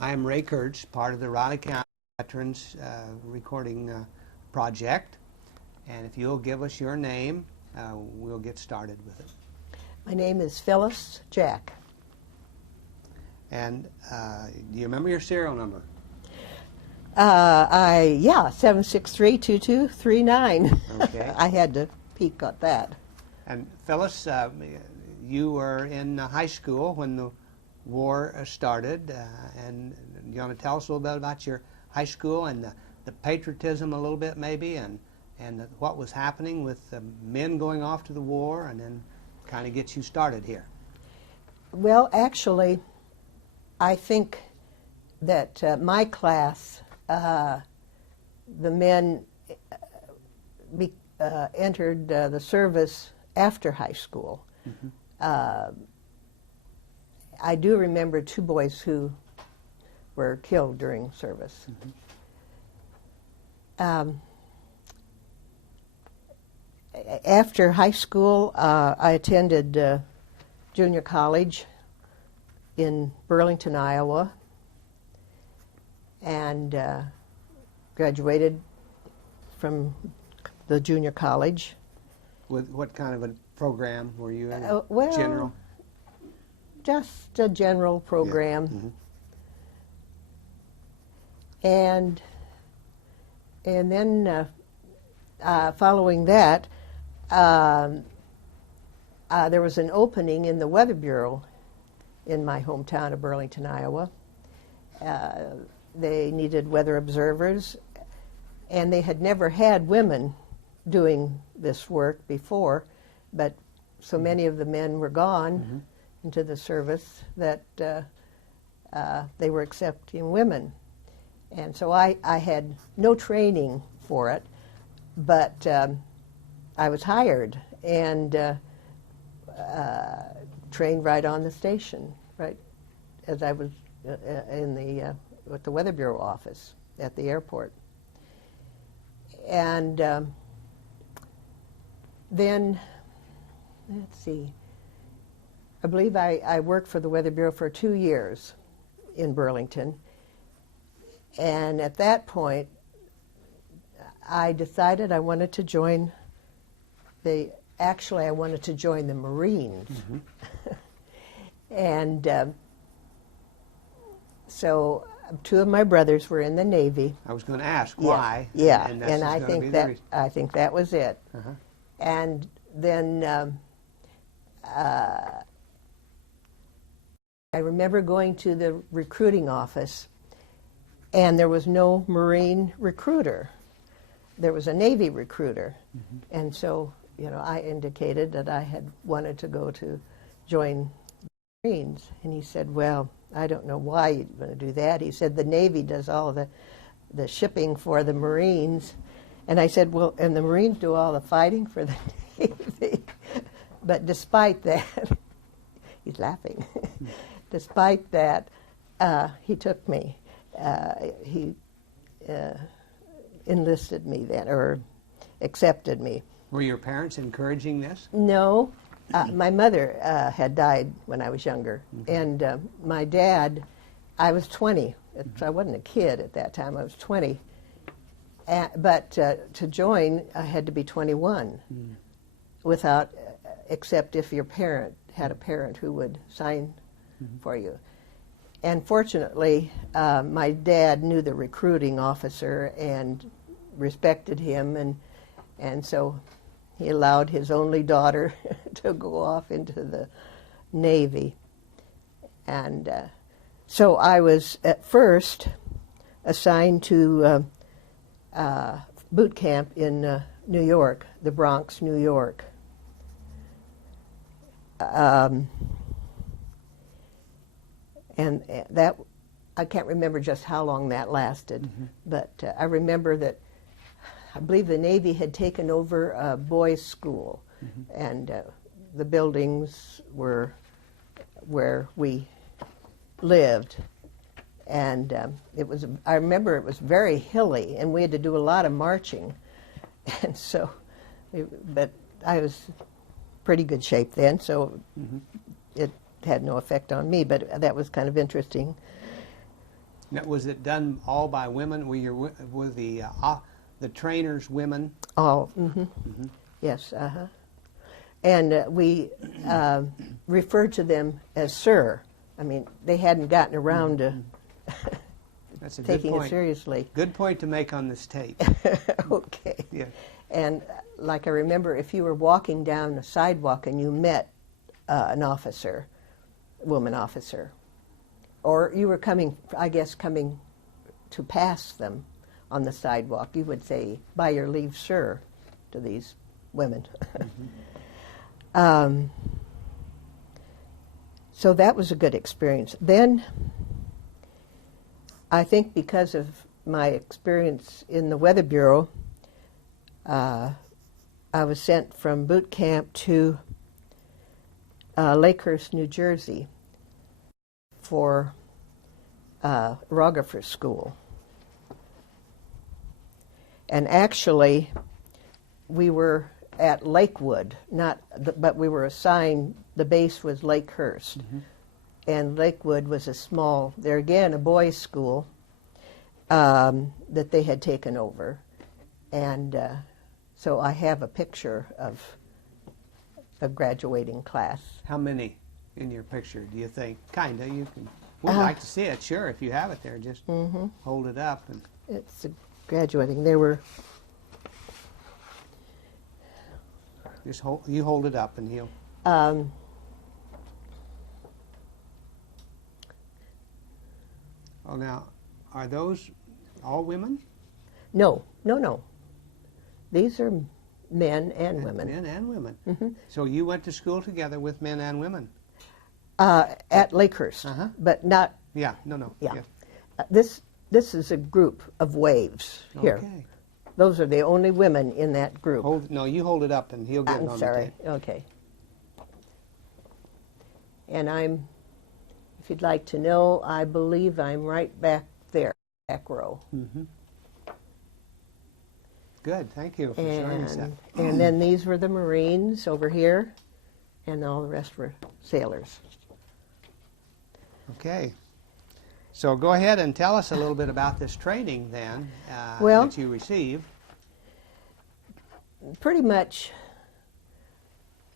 I am Ray Kurtz, part of the Riley County Veterans Recording Project. And if you'll give us your name, we'll get started with it. My name is Phyllis Jack. And do you remember your serial number? Yeah, 763-2239. Okay. I had to peek at that. And Phyllis, you were in high school when the war started, and you want to tell us a little bit about your high school and the patriotism a little bit maybe, and what was happening with men going off to the war, and then kind of get you started here. Well, actually, I think that my class, the men entered the service after high school. Mm-hmm. I do remember 2 boys who were killed during service. Mm-hmm. After high school, I attended junior college in Burlington, Iowa, and graduated from the junior college. With what kind of a program were you in? Well, general? Just a general program. Yeah. Mm-hmm. And then following that, there was an opening in the Weather Bureau in my hometown of Burlington, Iowa. They needed weather observers, and they had never had women doing this work before, but so many of the men were gone mm-hmm. into the service that they were accepting women. And so I had no training for it, but I was hired and trained right on the station, right as I was with the Weather Bureau office at the airport. And then, let's see, I believe I worked for the Weather Bureau for 2 years in Burlington. And at that point, I decided I wanted to join I wanted to join the Marines. Mm-hmm. And so 2 of my brothers were in the Navy. I was going to ask why. Yeah, and I think that was it. Uh-huh. And then I remember going to the recruiting office, and there was no Marine recruiter. There was a Navy recruiter. Mm-hmm. And so, I indicated that I had wanted to go to join the Marines. And he said, well, I don't know why you're going to do that. He said, the Navy does all the shipping for the Marines. And I said, well, and the Marines do all the fighting for the Navy. But despite that, he's laughing. Despite that, he took me. He enlisted me then, or accepted me. Were your parents encouraging this? No. My mother had died when I was younger. Mm-hmm. And my dad, I was 20. Mm-hmm. I wasn't a kid at that time. I was 20. But to join, I had to be 21 without, except if your parent had a parent who would sign for you. And fortunately, my dad knew the recruiting officer and respected him, and so he allowed his only daughter to go off into the Navy. And so I was at first assigned to boot camp in New York, the Bronx, New York. And that, I can't remember just how long that lasted, mm-hmm. but I remember that I believe the Navy had taken over a boys' school, mm-hmm. and the buildings were where we lived. And I remember it was very hilly, and we had to do a lot of marching. And so, but I was pretty good shape then, so mm-hmm. it had no effect on me, but that was kind of interesting. Now, was it done all by women? Were the trainers women? All. Yes. And we referred to them as sir. I mean, they hadn't gotten around to That's a taking good it point. seriously. Good point to make on this tape. Okay. Yeah. And like I remember, if you were walking down the sidewalk and you met an officer, woman officer, or you were coming to pass them on the sidewalk, you would say, "By your leave, sir," to these women. So that was a good experience. Then, I think because of my experience in the Weather Bureau, I was sent from boot camp to Lakehurst, New Jersey for orographer school. And actually, we were at Lakewood, but we were assigned, the base was Lakehurst. And Lakewood was there again, a boys' school that they had taken over. And so I have a picture of a graduating class. How many in your picture do you think? Kinda, you can. We'd like to see it, sure. If you have it there, just hold it up. And It's graduating. There were. just hold it up, and he'll. Oh, now, are those all women? No. These are men and women. Men and women. So you went to school together with men and women? At Lakehurst, but not. Yeah, no. Yeah. This is a group of waves here. Okay. Those are the only women in that group. You hold it up, and he'll get it on I'm sorry. the tape. Okay. And if you'd like to know, I believe I'm right back there, back row. Good, thank you for showing us that. And then these were the Marines over here, and all the rest were sailors. Okay. So go ahead and tell us a little bit about this training then that you received. Pretty much,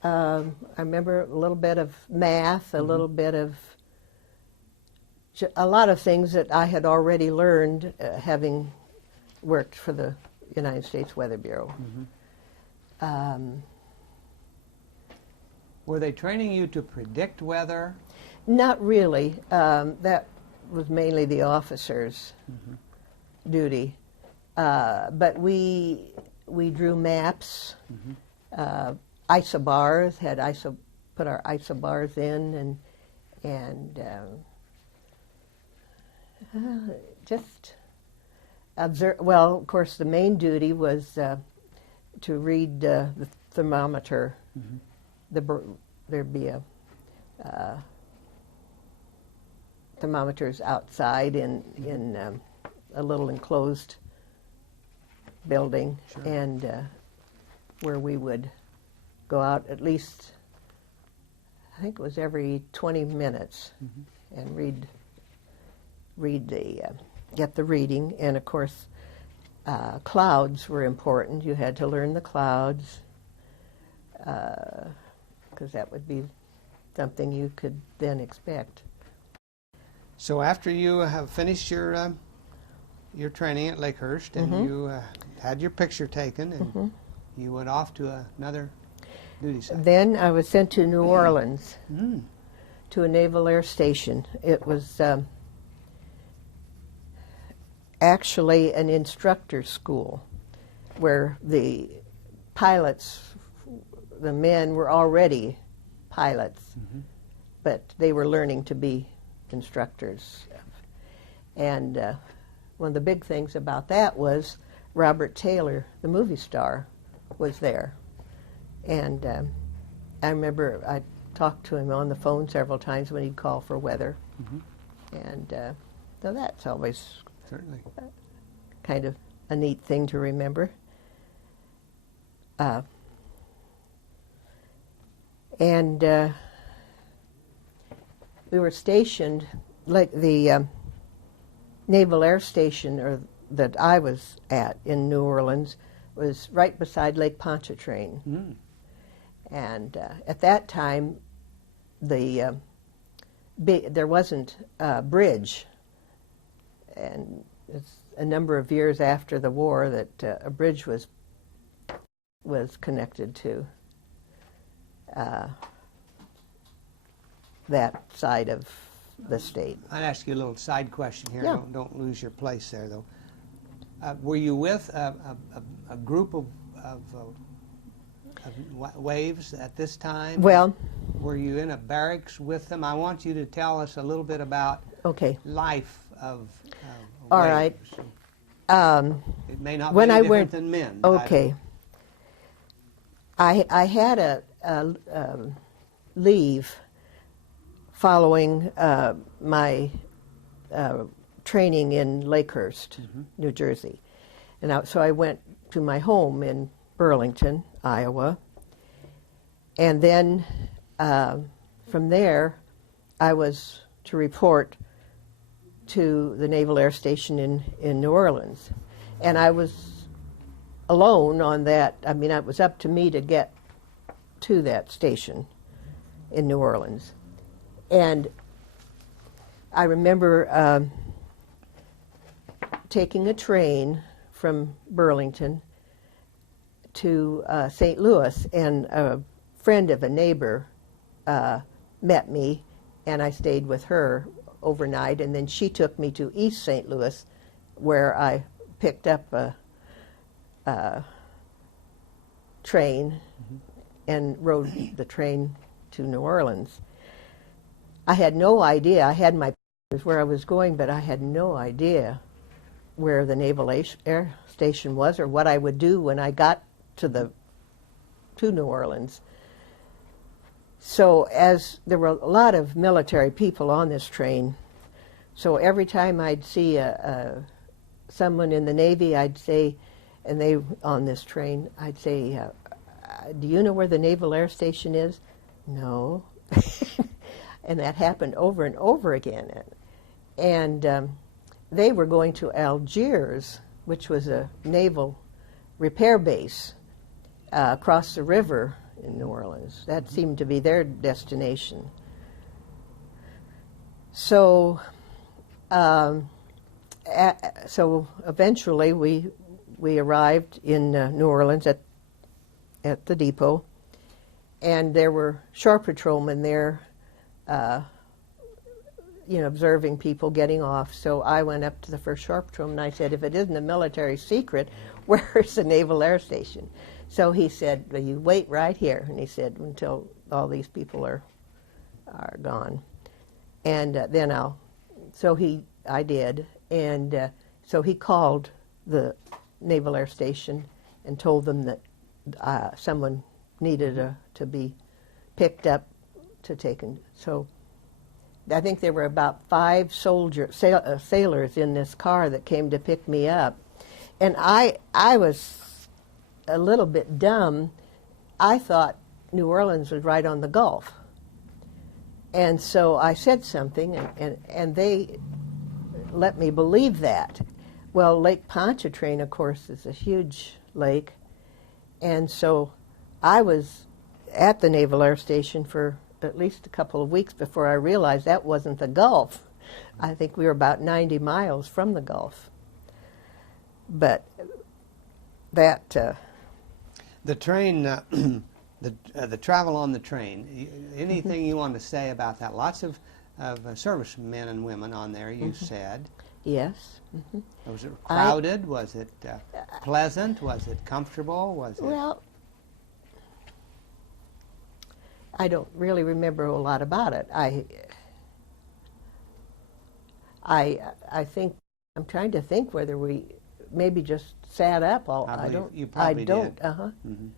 I remember a little bit of math, a little bit of a lot of things that I had already learned having worked for the United States Weather Bureau. Were they training you to predict weather? Not really. That was mainly the officers' duty. But we drew maps, isobars, put our isobars in, and just observe. Well, of course, the main duty was to read the thermometer. There'd be thermometers outside in a little enclosed building, and where we would go out at least, I think it was every 20 minutes, and get the reading. And of course, clouds were important. You had to learn the clouds, because that would be something you could then expect. So after you have finished your training at Lakehurst, and you had your picture taken, and you went off to another duty site. Then I was sent to New Orleans to a Naval Air Station. It was actually an instructor school where the pilots, the men were already pilots, but they were learning to be instructors. And one of the big things about that was Robert Taylor, the movie star, was there. And I remember I talked to him on the phone several times when he'd call for weather. And so that's always Certainly. kind of a neat thing to remember. And we were stationed, like the Naval Air Station that I was at in New Orleans was right beside Lake Pontchartrain. Mm. And at that time, there wasn't a bridge. And it's a number of years after the war that a bridge was connected to that side of the state. I'd ask you a little side question here. Yeah. Don't lose your place there, though. Were you with a group of waves at this time? Well, were you in a barracks with them? I want you to tell us a little bit about okay. life of All waves. right. It may not When be I any different went, than men. okay. I had a leave following my training in Lakehurst, New Jersey. And so I went to my home in Burlington, Iowa. And then from there, I was to report to the Naval Air Station in New Orleans. And I was alone on that. I mean, it was up to me to get to that station in New Orleans. And I remember taking a train from Burlington to St. Louis, and a friend of a neighbor met me, and I stayed with her overnight, and then she took me to East St. Louis, where I picked up a train and rode the train to New Orleans. I had no idea. I had my plans where I was going, but I had no idea where the Naval Air Station was or what I would do when I got to New Orleans. So as there were a lot of military people on this train, so every time I'd see someone in the Navy, I'd say, and they on this train, I'd say, do you know where the Naval Air Station is? No. And that happened over and over again. And they were going to Algiers, which was a naval repair base across the river in New Orleans. That seemed to be their destination. So, so eventually we arrived in New Orleans at the depot, and there were shore patrolmen there, observing people getting off. So I went up to the first shore patrolman and I said, if it isn't a military secret, where's the Naval Air Station? So he said, well, you wait right here. And he said, until all these people are gone. And then I did. And so he called the Naval Air Station and told them that someone needed to be picked up to take in. So I think there were about 5 sailors in this car that came to pick me up. And I was a little bit dumb. I thought New Orleans was right on the Gulf. And so I said something, and they let me believe that. Well, Lake Pontchartrain, of course, is a huge lake. And so I was at the Naval Air Station for at least a couple of weeks before I realized that wasn't the Gulf. I think we were about 90 miles from the Gulf. But that... the train, the travel on the train, anything you want to say about that? Lots of servicemen and women on there, you said. Yes. Was it crowded? Was it pleasant? Was it comfortable? Was it... Well, I don't really remember a lot about it. I think, I'm trying to think whether we maybe just sat up all. You probably did. Mm-hmm.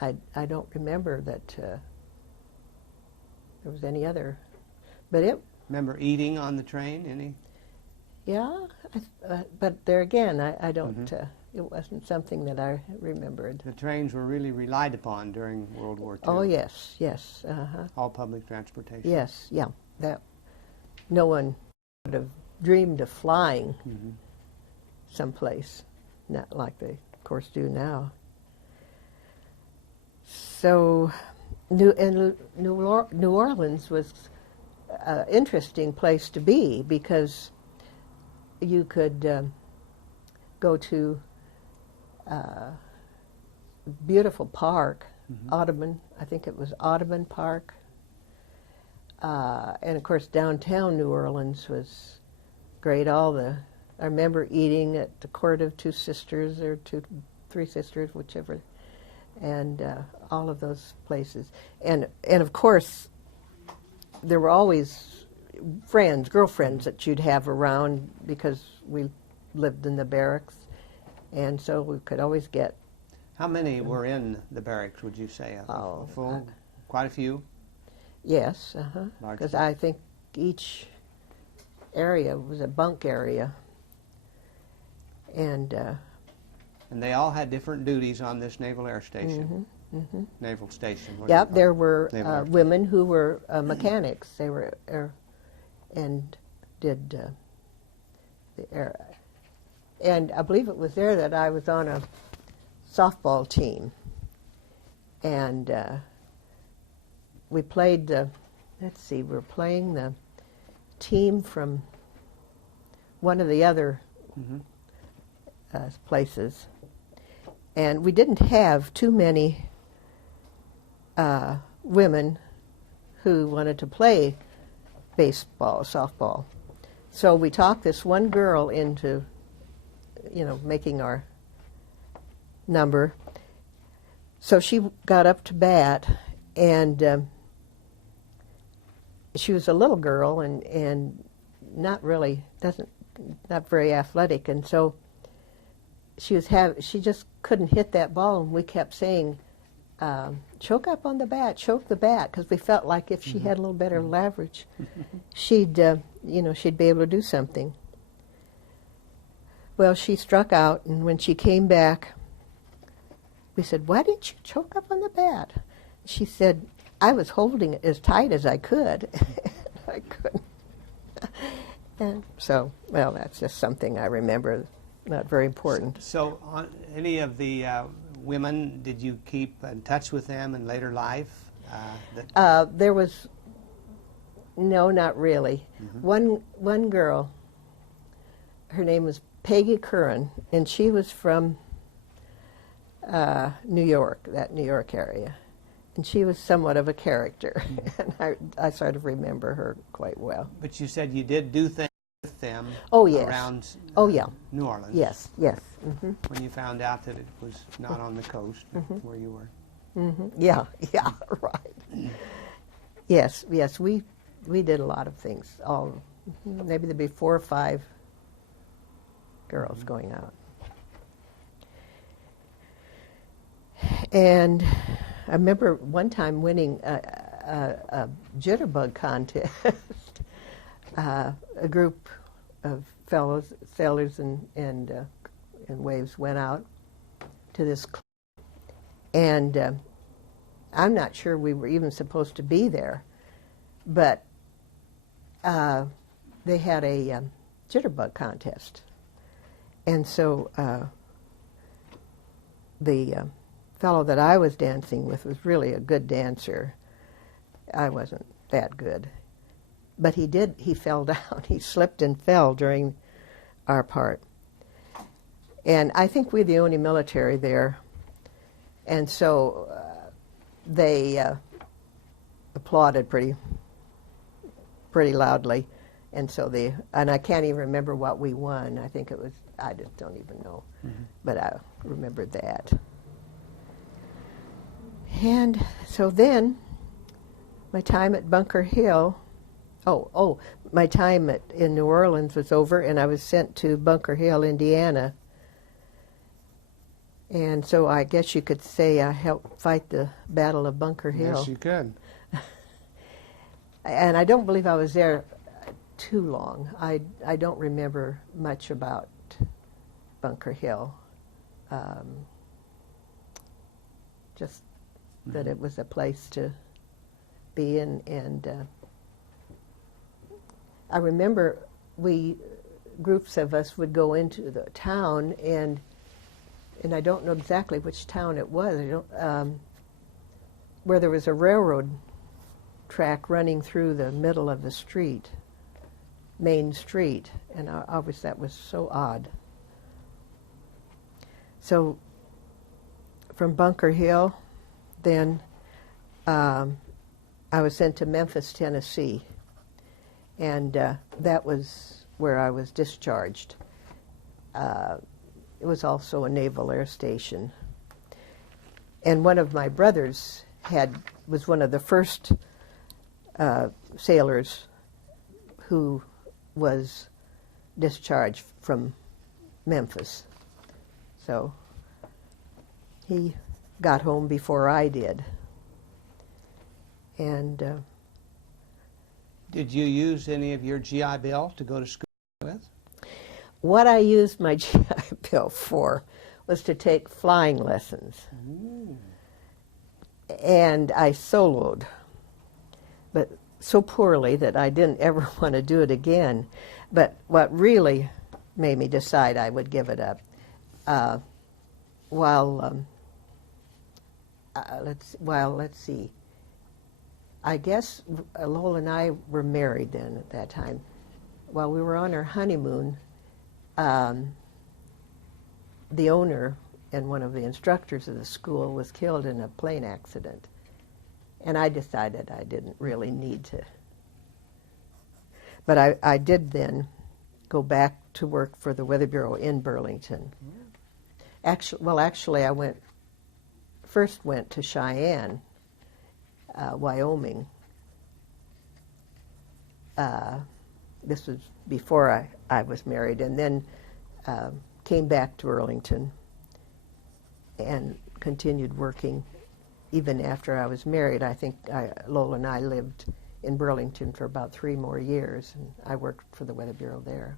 I don't remember that there was any other, but it. Remember eating on the train? Any? Yeah, but there again, I don't. It wasn't something that I remembered. The trains were really relied upon during World War II. Oh yes, yes. All public transportation. Yes, yeah. That no one would have dreamed of flying someplace, not like they, of course, do now. So New Orleans was an interesting place to be because you could go to a beautiful park, Audubon, I think it was Audubon Park. And of course downtown New Orleans was great. I remember eating at the Court of Two Sisters or Three Sisters, whichever, and all of those places. And of course there were always girlfriends that you'd have around because we lived in the barracks, and so we could always get. How many were in the barracks, would you say? Quite a few? Yes, because I think each area was a bunk area. And they all had different duties on this Naval Air Station. Naval Station. Yeah, there were women who were mechanics. They were and did the air. And I believe it was there that I was on a softball team. And we played, we were playing the team from one of the other places. And we didn't have too many women who wanted to play baseball, softball. So we talked this one girl into, making our number. So she got up to bat, and she was a little girl and not very athletic, and so she just couldn't hit that ball, and we kept saying, choke up on the bat, choke the bat, because we felt like if she had a little better leverage, she'd be able to do something. Well, she struck out, and when she came back, we said, "Why didn't you choke up on the bat?" She said, "I was holding it as tight as I could." I couldn't. And so, well, that's just something I remember, not very important. So, on any of the women, did you keep in touch with them in later life? There was, no, not really. One girl, her name was Peggy Curran, and she was from New York, that New York area. And she was somewhat of a character, and I sort of remember her quite well. But you said you did do things with them around New Orleans. Yes. When you found out that it was not on the coast where you were. Yeah, right. Yes, we did a lot of things. Maybe there'd be 4 or 5 girls going out. And I remember one time winning a jitterbug contest. A group of sailors and waves went out to this club. And I'm not sure we were even supposed to be there, but they had a jitterbug contest. And so the fellow that I was dancing with was really a good dancer. I wasn't that good. But he fell down. He slipped and fell during our part. And I think we're the only military there. And so they applauded pretty loudly. And so and I can't even remember what we won. I think it was, I just don't even know. But I remembered that. And so then, my time at Bunker Hill, my time in New Orleans was over, and I was sent to Bunker Hill, Indiana. And so I guess you could say I helped fight the Battle of Bunker Hill. Yes, you could. And I don't believe I was there too long. I don't remember much about Bunker Hill. Just that it was a place to be in, and I remember groups of us would go into the town, and I don't know exactly which town it was, where there was a railroad track running through the middle of the street, main street, and obviously that was so odd. So from Bunker Hill, then I was sent to Memphis, Tennessee, and that was where I was discharged. It was also a naval air station. And one of my brothers was one of the first sailors who was discharged from Memphis. So he got home before I did. And did you use any of your GI Bill to go to school with? What I used my GI Bill for was to take flying lessons. Ooh. And I soloed, but so poorly that I didn't ever want to do it again. But what really made me decide I would give it up, let's see, I guess Lola and I were married then at that time. While we were on our honeymoon, the owner and one of the instructors of the school was killed in a plane accident. And I decided I didn't really need to. But I did then go back to work for the Weather Bureau in Burlington. Actually, I first went to Cheyenne, Wyoming. This was before I was married, and then came back to Burlington and continued working even after I was married. I think Lola and I lived in Burlington for about 3 more years, and I worked for the Weather Bureau there.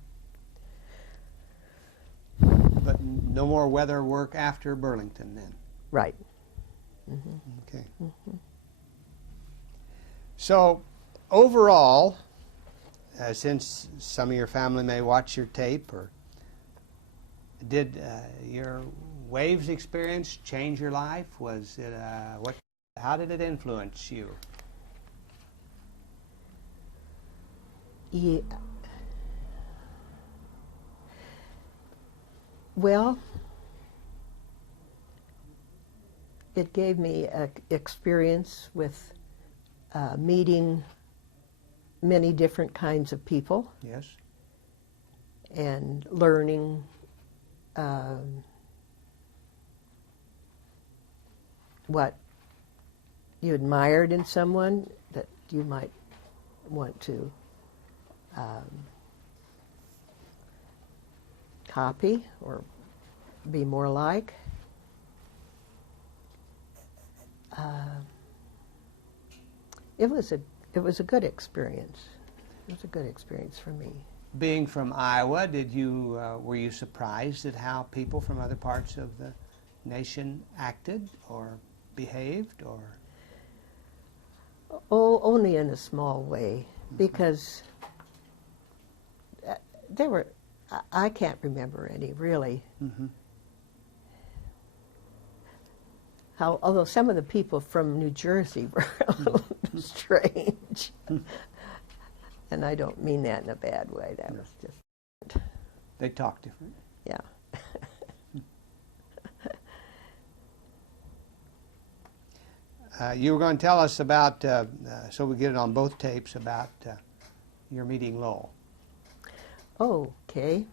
But no more weather work after Burlington then? Right. Mm-hmm. Okay. Mm-hmm. So overall, since some of your family may watch your tape, or did your waves experience change your life? Was it how did it influence you? Yeah. Well, it gave me an experience with meeting many different kinds of people. Yes. And learning what you admired in someone that you might want to copy or be more like. It was a good experience. It was a good experience for me. Being from Iowa, were you surprised at how people from other parts of the nation acted or behaved, or? Oh, only in a small way, because I can't remember any really. Mm-hmm. Although some of the people from New Jersey were a little strange. And I don't mean that in a bad way. That was just... They talk different. Yeah. You were going to tell us about, so we get it on both tapes, about your meeting Lowell. Okay.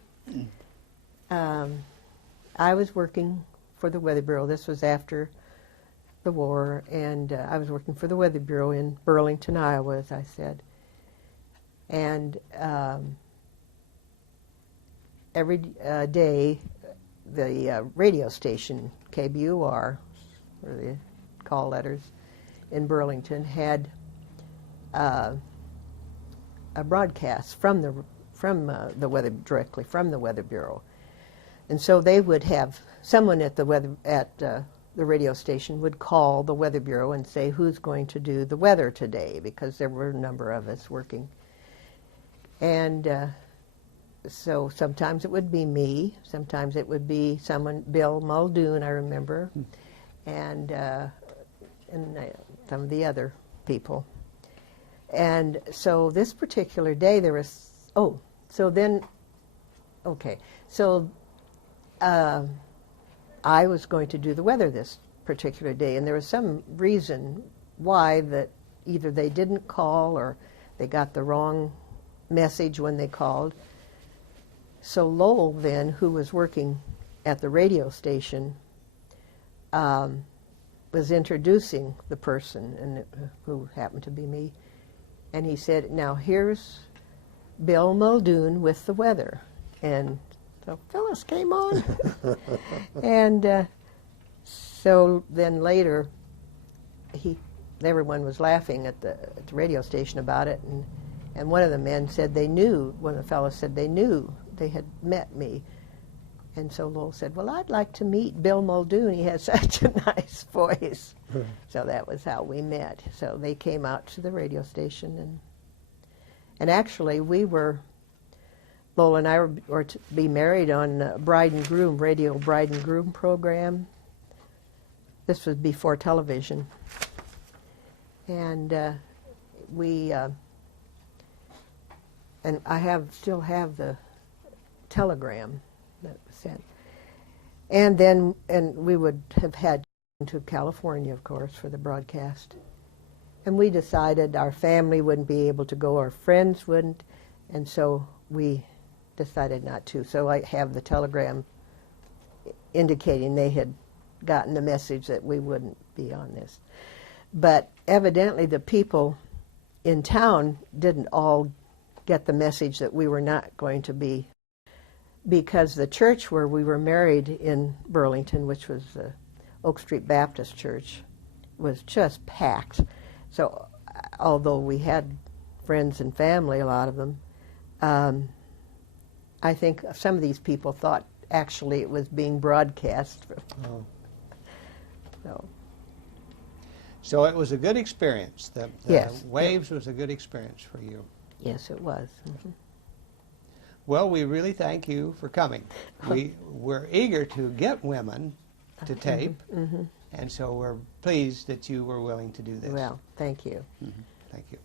I was working for the Weather Bureau. This was after the war, and I was working for the Weather Bureau in Burlington, Iowa, as I said. And every day, the radio station, KBUR, or the call letters in Burlington, had a broadcast from the weather, directly from the Weather Bureau. And so they would have someone at the radio station would call the Weather Bureau and say who's going to do the weather today, because there were a number of us working. And so sometimes it would be me, sometimes it would be someone, Bill Muldoon, I remember, and some of the other people. And so this particular day there was, I was going to do the weather this particular day, and there was some reason why that either they didn't call or they got the wrong message when they called. So Lowell then, who was working at the radio station, was introducing the person, and who happened to be me, and he said, "Now here's Bill Muldoon with the weather." And so Phyllis came on. And so then later, everyone was laughing at the radio station about it, and one of the men said one of the fellows said they knew they had met me. And so Lowell said, "Well, I'd like to meet Bill Muldoon. He has such a nice voice." So that was how we met. So they came out to the radio station, and actually Lowell and I were to be married on Bride and Groom, radio Bride and Groom program. This was before television. And and I still have the telegram that was sent. And we would have had to California, of course, for the broadcast. And we decided our family wouldn't be able to go, our friends wouldn't, and so we decided not to. So I have the telegram indicating they had gotten the message that we wouldn't be on this. But evidently the people in town didn't all get the message that we were not going to be, because the church where we were married in Burlington, which was the Oak Street Baptist Church, was just packed. So although we had friends and family, a lot of them, I think some of these people thought actually it was being broadcast. Oh. So it was a good experience. The Yes. Waves was a good experience for you. Yes, it was. Mm-hmm. Well, we really thank you for coming. We're eager to get women to tape, Mm-hmm. and so we're pleased that you were willing to do this. Well, thank you. Thank you.